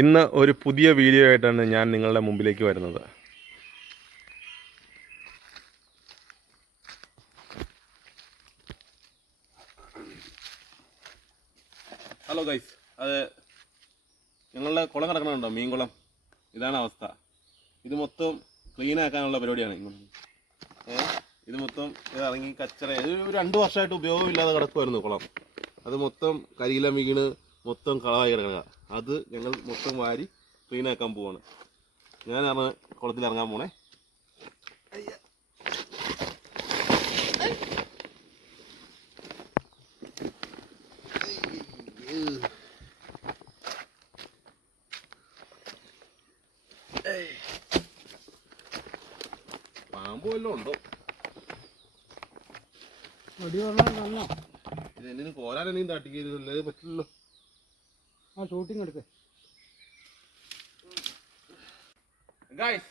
ഇന്ന് ഒരു പുതിയ വീഡിയോ ആയിട്ടാണ് ഞാൻ നിങ്ങളുടെ മുമ്പിലേക്ക് വരുന്നത്. ഹലോ ഗൈസ്, അത് ഞങ്ങളുടെ കുളം കിടക്കണുണ്ടോ, മീൻകുളം. ഇതാണ് അവസ്ഥ. ഇത് മൊത്തം ക്ലീൻ ആക്കാനുള്ള പരിപാടിയാണ്. ഇത് മൊത്തം ഇറങ്ങി കച്ചറ, ഇത് 2 വർഷമായിട്ട് ഉപയോഗമില്ലാതെ കിടക്കുമായിരുന്നു കുളം. അത് മൊത്തം കരിയില വീണ് മൊത്തം കളവായി കിടക്കുക. അത് ഞങ്ങൾ മൊത്തം വാരി ക്ലീൻ ആക്കാൻ പോവാണ്. ഞാനാണ് കുളത്തിൽ ഇറങ്ങാൻ പോണേ. പാമ്പ് വല്ലതും ഉണ്ടോ? ഇത് എന്തിനും കോരാൻ എന്തെങ്കിലും തട്ടിക്കരുതല്ലേ, പറ്റില്ലല്ലോ. ആ ഷൂട്ടിങ് എടുക്കേ ഗായ്സ്.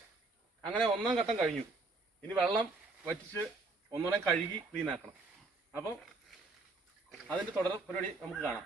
അങ്ങനെ 1ാം ഘട്ടം കഴിഞ്ഞു. ഇനി വെള്ളം വറ്റിച്ച് ഒന്നുകൂടെ കഴുകി ക്ലീൻ ആക്കണം. അപ്പം അതിന്റെ തുടർ പരിപാടി നമുക്ക് കാണാം.